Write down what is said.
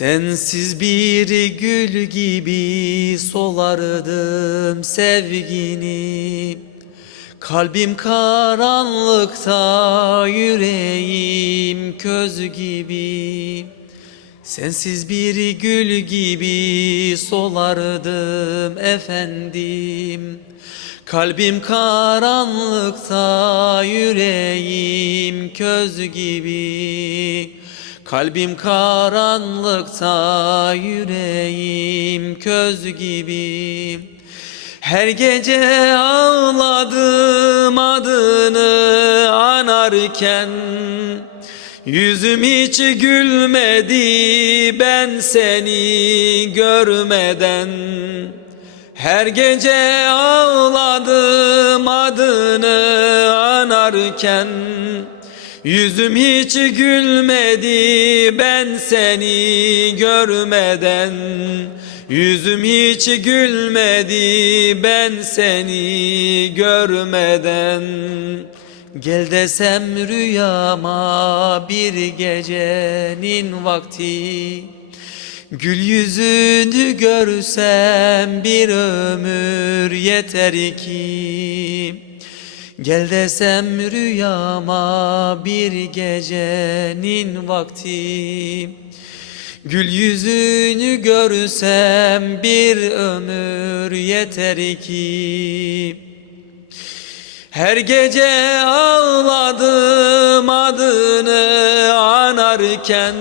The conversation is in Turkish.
Sensiz bir gül gibi solardım sevgini. Kalbim karanlıkta yüreğim köz gibi. Sensiz bir gül gibi solardım efendim. Kalbim karanlıkta yüreğim köz gibi Kalbim karanlıkta yüreğim köz gibi. Her gece ağladım adını anarken. Yüzüm hiç gülmedi ben seni görmeden. Her gece ağladım adını anarken Yüzüm hiç gülmedi ben seni görmeden. Yüzüm hiç gülmedi ben seni görmeden. Gel desem rüyama bir gecenin vakti. Gül yüzünü görsem bir ömür yeter ki Gel desem rüyama bir gecenin vakti. Gül yüzünü görsem bir ömür yeter ki. Her gece ağladım adını anarken